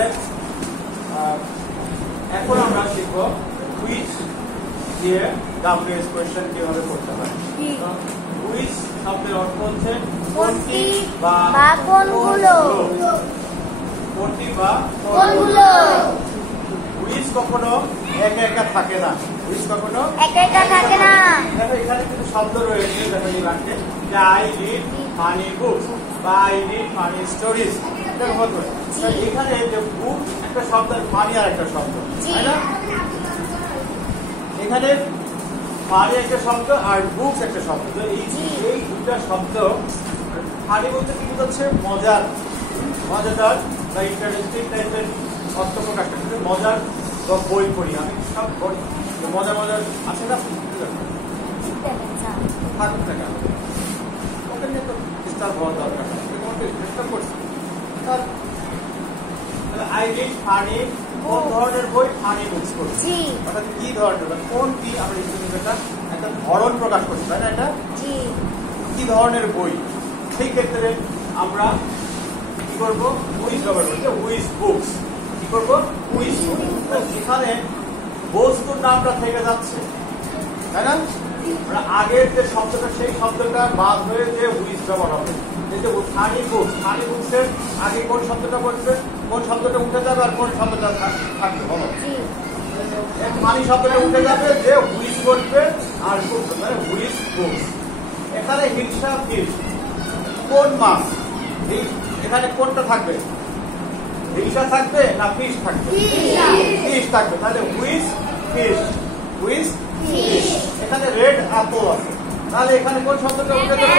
তাহলে এখন আমরা শিখব হুইচ দিয়ে ডাব্লিউএস কোশ্চেন কিভাবে করতে হয়। হুইচ শব্দের অর্থ হচ্ছে কোনটি বা কোনগুলো, কোনটি বা কোনগুলো। হুইচ কখনো একা একা থাকে না, হুইচ কখনো একা একা থাকে না। দেখো এখানে কিছু শব্দ রয়েছে, দেখো এই বাক্যে যে আই রিড ফানি বুকস বা আই রিড ফানি স্টোরিজ। দেখো এখানে যে বুক একটা শব্দ, ফানি আর একটা শব্দ, তাই না? এখানে ফানি একটা শব্দ আর বুকস একটা শব্দ। তো এই দুটা শব্দ, ফানি বলতে কি বোঝাচ্ছে? মজার, মজাদার বা ইন্টারেস্টিং টাইপের অর্থ প্রকাশ করতে। মজার বা বই পড়ি আমি, সব বই মজার মজার আসে না, থাকুক না কেন, ওকে নিয়ে তো ডিস্টার্ব হওয়ার দরকার নেই, ডিস্টার্ব করছি। আই রিড ফানি, কোন ধরনের বই? ফানি বুকস করছি। অর্থাৎ কি ধরনের, কোন কি আমরা একটা ধরন প্রকাশ করছি, তাই না? এটা কি ধরনের বই, সেই ক্ষেত্রে আমরা কি করবো? হুইচ ব্যবহার করছি, হুইচ বুকস। কি করবো? Which books. এখানে বস্তুর নামটা থেকে যাচ্ছে, তাই না? আগের যে শব্দটা, সেই শব্দটা বাদ হয়ে যে হুইচ ব্যবহার হবে। ফানি বুকস, ফানি বুকসের আগে কোন শব্দটা বলবে, কোন শব্দটা উঠে যাবে আর কোন শব্দটা থাকবে? বলো। ফানি শব্দটা উঠে যাবে, যে হুইচ বলবে আর মানে হুইচ বুকস। এখানে হিংসা ফিশ, কোন মাছ? এখানে কোনটা থাকবে? হিংসা থাকবে না ফিশ থাকবে? ফিশ থাকবে। তাহলে হুইচ ফিশ, হুইচ ফিশ। এখানে রেড অ্যাপল আছে, তাহলে এখানে কোন শব্দটা উঠে যাবে?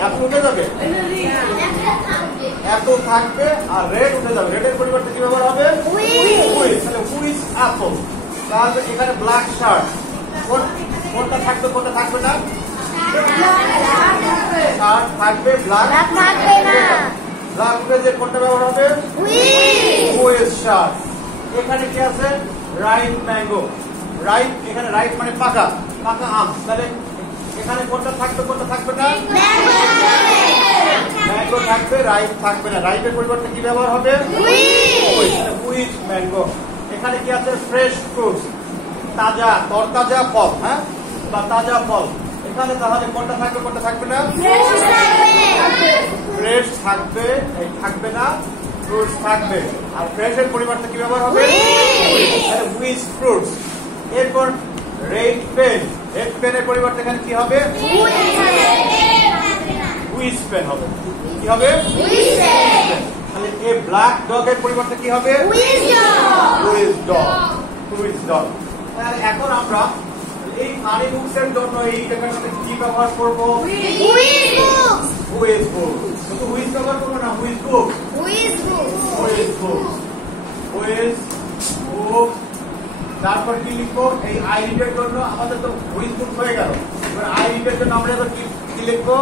অ্যাপল উঠে যাবে, অ্যাপল থাকবে আর রেড উঠে যাবে। রেডের পরিবর্তে কি ব্যবহার হবে? হুইচ। তাহলে হুইচ অ্যাপল। তাহলে এখানে ব্ল্যাক শার্ট, কোনটা থাকবে কোনটা থাকবে না? শার্ট থাকবে, ব্ল্যাক থাকবে না। ব্ল্যাক উঠে যে কোনটা ব্যবহার হবে? Which shirt. এখানে কি আছে? রাইট ম্যাঙ্গো, রাইট, এখানে রাইট মানে পাকা, পাকা আম। তাহলে এখানে কোনটা থাকবে কোনটা থাকবে না? ম্যাঙ্গো থাকবে, রাইট থাকবে না। রাইটের পরিবর্তে কি ব্যবহার হবে? Which mango. এখানে কি আছে? ফ্রেশ ফ্রুটস, তাজা, তরতাজা ফল, হ্যাঁ, বা তাজা ফল। এখানে তাহলে কোনটা থাকবে কোনটা থাকবে না? ফ্রেশ থাকবে, থাকবে না, ফ্রুটস থাকবে। আর ফ্রেশের পরিবর্তে কি ব্যবহার হবে? Which fruits. এরপর রেড পেন, রেড পেনের পরিবর্তে এখানে কি হবে? হুইচ পেন হবে। কি হবে? তাহলে এই ব্ল্যাক ডগের পরিবর্তে কি হবে? Which dog, which dog. তাহলে এখন আমরা এই ফানি বুকস এর জন্য এই জায়গাটাতে কি ব্যবহার করব? Which books. Which books. শুধু হুইচ ব্যবহার করব না, which book, which book, which book, which বুক। তারপর কি লিখবো? এই আই রিড এর জন্য আমাদের তো হুইচ বুক হয়ে গেল। এবার আই রিড এর জন্য আমরা এবার কি লিখবো?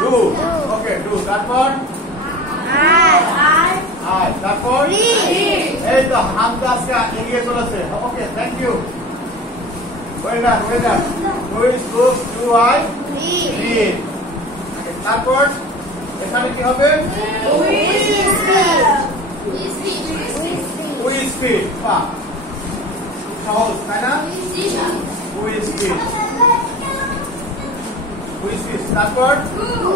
ডু। Okay, do. তারপর আই, তারপর এই তো হামটা আজকে এগিয়ে চলেছে। Okay, thank you, well done, well done. Which book do I read. তারপর এখানে কি হবে? Which fit. বাহ, সহজ তাই না? Which fit, which fit. তারপর ডু,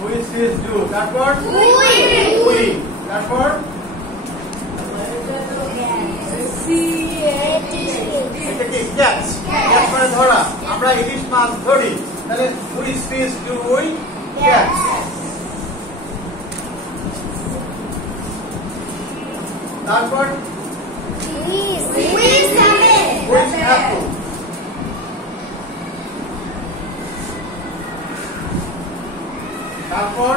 হুইচ ফিট ডু। তারপর উই। তারপর এটা কি? ক্যাচ, ক্যাচ মানে ধরা। আমরা ইলিশ মাছ ধরি, তাহলে which fish do we catch. তারপর হুইচ অ্যাপল, তারপর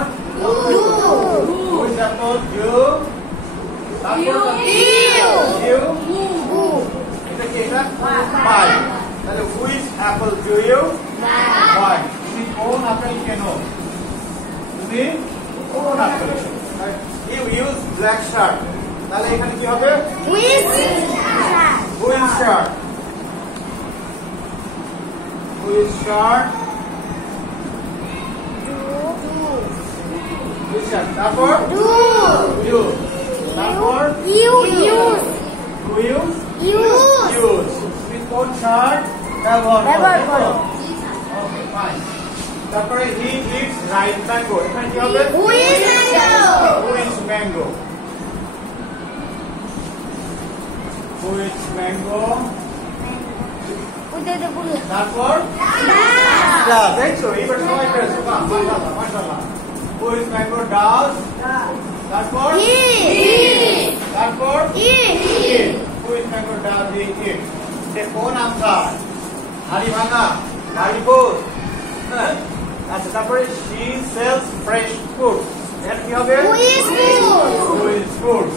হুইচ অ্যাপল ডু। তারপর ইউ, এটা কি? এটা বাই। তাহলে which apple do you buy. তুমি কোন আপেল কেনো? তুমি কোন আপেল? ইউ ইউজ ব্ল্যাক শার্ট, তাহলে এখানে কি হবে? হুইচ শার্ট, হুইচ শার্ট তারপর ডু, তারপর ইউজ, তুমি কোন শার্ট ব্যবহার করো। Okay fine. তারপরে হি ইটস রাইট ম্যাঙ্গো, এখানে কি হবে? Who is mango, who is mango, তারপর দেখছো এবার সবাই পেরেছো, মাশাআল্লাহ। হু ইজ ম্যাঙ্গো ডাজ, তারপর তারপর who is mango does it, সে কোন আনসার? হাড়ি ভাঙা, হাড়ি বোধ। হ্যাঁ, আচ্ছা তারপরে she sells fresh fruit, এর কি হবে? Who is fruit।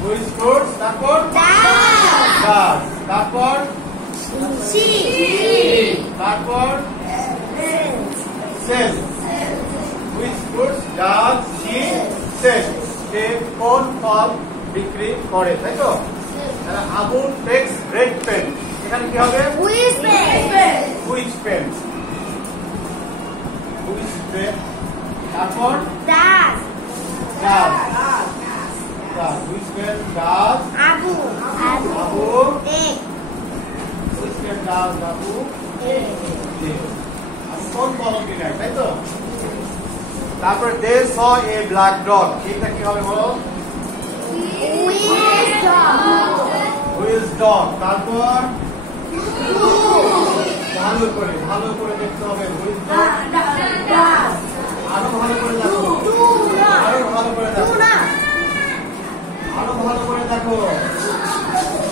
Who is fruits, তারপর does, তারপর তারপর sells, which fruits does she sell, সে কোন ফল বিক্রি করে, তাই তো? আবু টেক্স রেড পেন, এখানে কি হবে? Which pen? তারপর Does. which pen does Abu. Take. which pen does Abu কোন কলমটি নেয়, তাই তো? তারপর they saw a black dog, এটা কি হবে বলো? Who is dog, তারপর ভালো করে দেখতে হবে। Who is dog, আরো ভালো করে দেখো, আরো ভালো করে দেখো, আরো ভালো করে দেখো।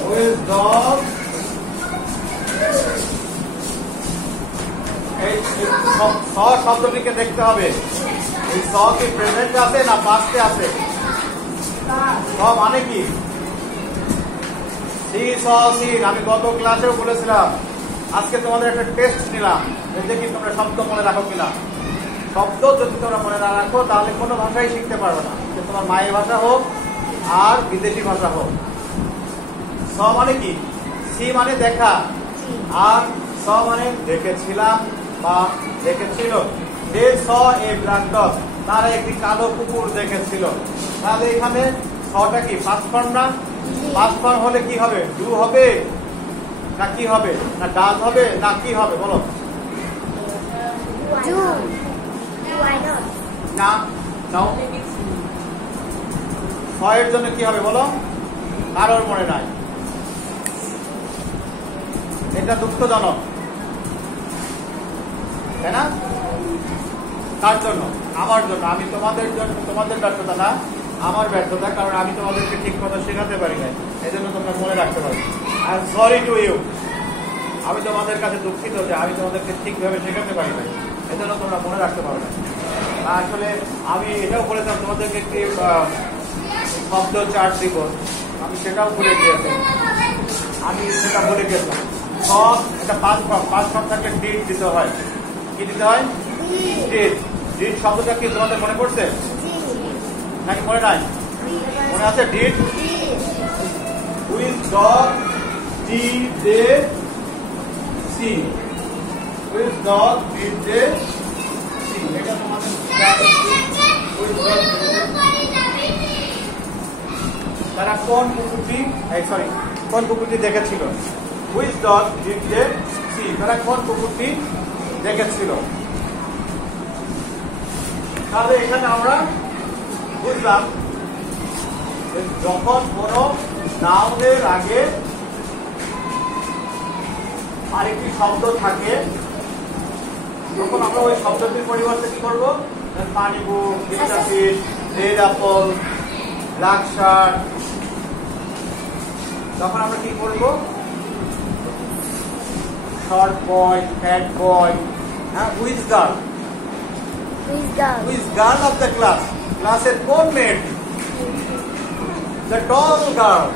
Who is dog, এই স শব্দটিকে দেখতে হবে, এই স কি প্রেজেন্ট আছে না পাস্টে আছে? স মানে কি? আমি গত ক্লাসেও বলেছিলাম, আজকে তোমাদের একটা টেস্ট নিলাম, দেখি তোমরা শব্দ মনে রাখো কিনা। শব্দ যদি তোমরা মনে না রাখো তাহলে কোনো ভাষাই শিখতে পারবে না, তোমার মায়ের ভাষা হোক আর বিদেশি ভাষা হোক। স মানে কি? সি মানে দেখা, আর স মানে দেখেছিলাম বা দেখেছিল। দে স এ ব্ল্যাক ডগ, তারা একটি কালো কুকুর দেখেছিল। তাহলে এখানে সটা কি ফার্স্ট ফর্ম না? ফার্স্ট ফর্ম হলে কি হবে? ডু হবে না কি হবে? না ডাজ হবে না কি হবে বলো? না নাও, এর জন্য কি হবে বলো? কারোর মনে নাই, এটা দুঃখজনক, তাই না? তার জন্য, আমার জন্য, আমি তোমাদের জন্য, তোমাদের ব্যর্থতা না, আমার ব্যর্থতা, কারণ আমি তোমাদেরকে ঠিক কথা শেখাতে পারি নাই, এই জন্য তোমরা মনে রাখতে পারো। I am sorry to you, আমি তোমাদের কাছে দুঃখিত যে আমি তোমাদেরকে ঠিকভাবে শেখাতে পারি নাই, এই জন্য তোমরা মনে রাখতে পারো না। আসলে আমি এটাও বলেছিলাম তোমাদেরকে একটি শব্দ চার্ট দিব, আমি সেটাও ভুলে গিয়েছি, আমি সেটা ভুলে গেছিলাম। সব এটা পাঁচ ফর্ম থাকলে ডিড দিতে হয়। কি দিতে হয়? ডিড। ডিড শব্দটা কি তোমাদের মনে পড়ছে নাকি মনে নাই? মনে আছে? Did, with dog, did they see, with dog did they see, এটা তোমাদের তারা কোন কুকুরটি দেখেছিল? Which dog did they see, তারা কোন কুকুরটি দেখেছিল? তাহলে এখানে আমরা বুঝলাম যখন কোন নাউনের আগে আরেকটি শব্দ থাকে তখন আমরা ওই শব্দটির পরিবর্তে কি করবো? Funny book, fish, red apple, black shirt, তখন আমরা কি করবো? শর্ট বয়, ফ্যাট বয়, হ্যাঁ, with girl, with girl of the class, ক্লাসের কোন মেয়েটি? The tall girl,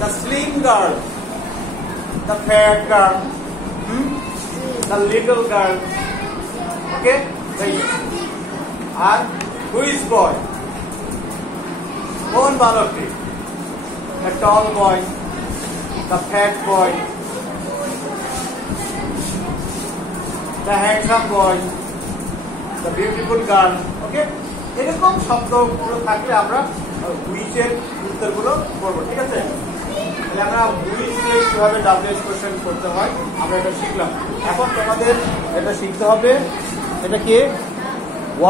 the slim girl, the fat girl, the little girl, okay? আর which boy, কোন বালকটি? The tall boy, the fat boy, the handsome boy, the beautiful girl. Okay, এরকম শব্দগুলো থাকলে আমরা হুইচের উত্তরগুলো করবো। ঠিক আছে, তাহলে আমরা হুইচ দিয়ে কিভাবে WH কোশ্চেন করতে হয় আমরা এটা শিখলাম। এখন তোমাদের এটা শিখতে হবে, এটা কি